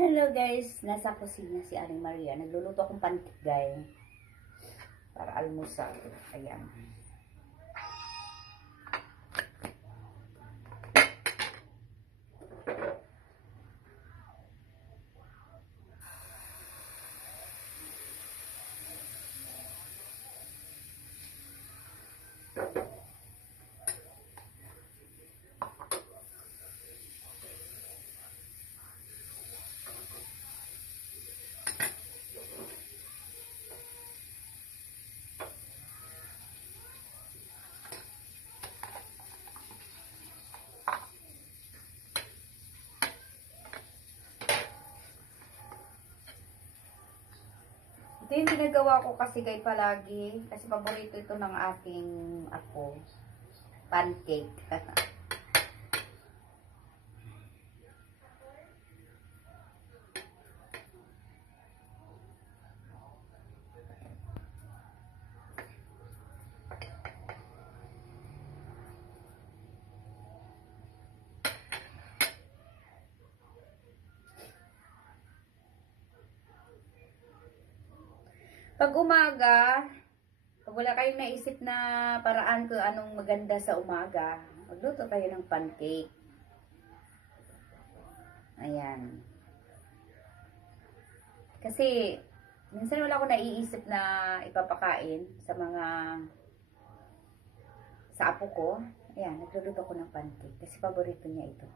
Hello guys, nasa kusina si Aling Maria. Nagluluto akong pancake guys. Para almusal. Ayan. Ito yung ginagawa ko kasi kay palagi. Kasi paborito ito ng aking ako. Pancake. Pag umaga, pag wala kayong naisip na paraan kung anong maganda sa umaga, magluto kayo ng pancake. Ayan. Kasi, minsan wala akong naiisip na ipapakain sa apo ko. Ayan, nagluluto ko ng pancake. Kasi paborito niya ito.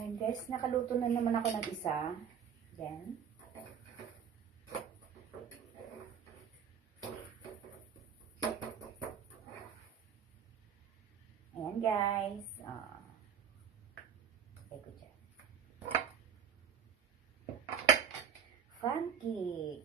Ayan guys, nakaluto na naman ako ng isa. Then, ayan guys. Okay ko dyan. Pancake.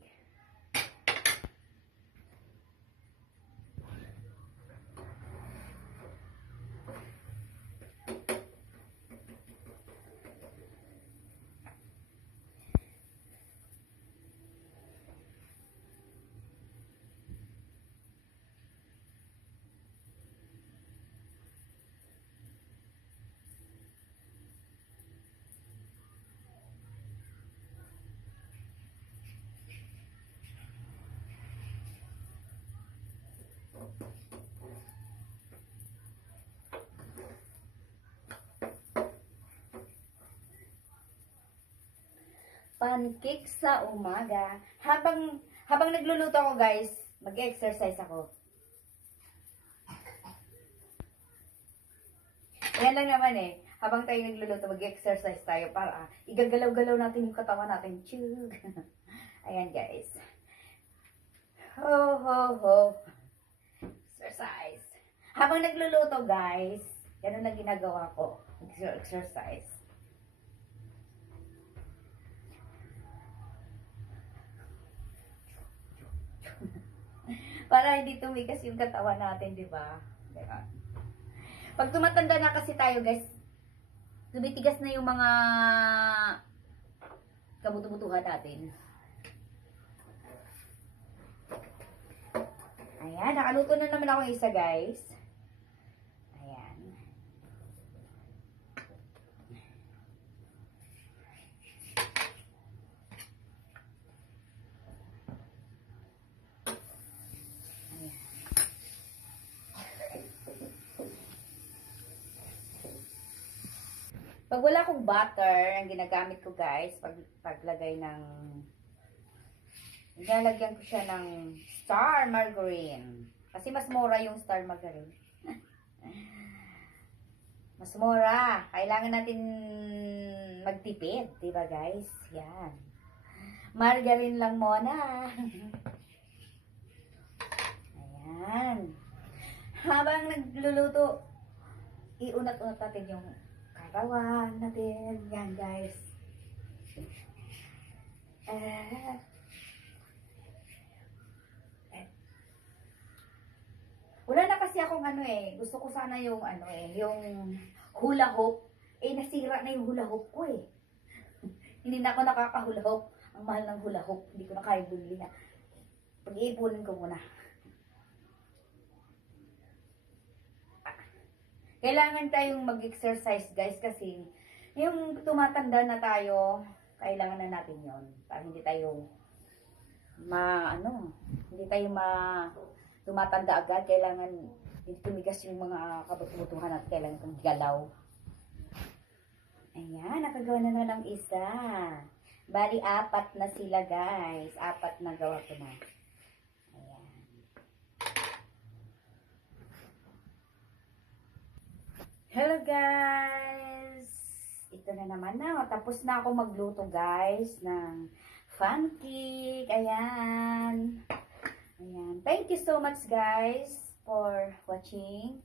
Pancake sa umaga. Habang nagluluto ako guys, mag-exercise ako. Yan lang naman eh. Habang tayo nagluluto, mag-exercise tayo para igagalaw-galaw natin yung katawan natin. Chug. Ayan guys. Ho ho ho. Exercise. Habang nagluluto guys, ganun na ginagawa ko. Exercise. Para hindi tumigas yung katawan natin, di ba? Pag tumatanda na kasi tayo, guys, tumitigas na yung mga kabuto-butuhan natin. Ayan, nakaluto na naman ako isa, guys. Ayan. Pag wala akong butter, ang ginagamit ko guys, paglagay ng, nilalagyan ko siya ng star margarine. Kasi mas mura yung star margarine. Mas mura. Kailangan natin magtipid, diba guys? Yan. Margarine lang muna. Ayan. Habang nagluluto, iunat-unat natin yung karawan natin. Yan guys. Wala na kasi akong ano eh. Gusto ko sana yung ano eh, yung hula hoop. Eh, nasira na yung hula hoop ko eh. Hindi na ako nakakahula hoop. Ang mahal ng hula hoop. Hindi ko na kaya bumili na. Pag-iipunin ko muna. Kailangan tayong mag-exercise guys kasi yung tumatanda na tayo, kailangan na natin yon para hindi tayo hindi tayo tumatanda agad. Kailangan hindi tumigas yung mga kabutuhan at kailangan kong galaw. Ayan, nakagawa na ng isa. Bali, 4 na sila guys. 4 na gawa ko na. Ayan. Hello guys! Ito na naman na. Tapos na ako magluto guys ng fun cake. Ayan. Ayan. Thank you so much guys for watching.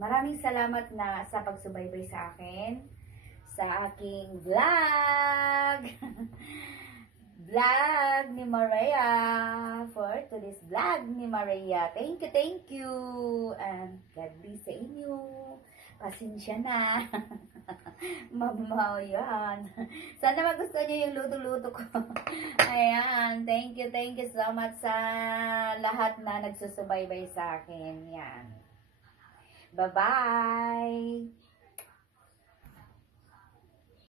Maraming salamat na sa pagsubaybay sa akin sa aking vlog. Vlog ni Maria. For today's vlog ni Maria. Thank you. And God bless sa inyo. Pasensya na. Mamaw yan. Sana magustuhan niyo yung luto-luto ko. Ayan. Thank you so much sa lahat na nagsusubaybay sa akin. Yan. Bye-bye.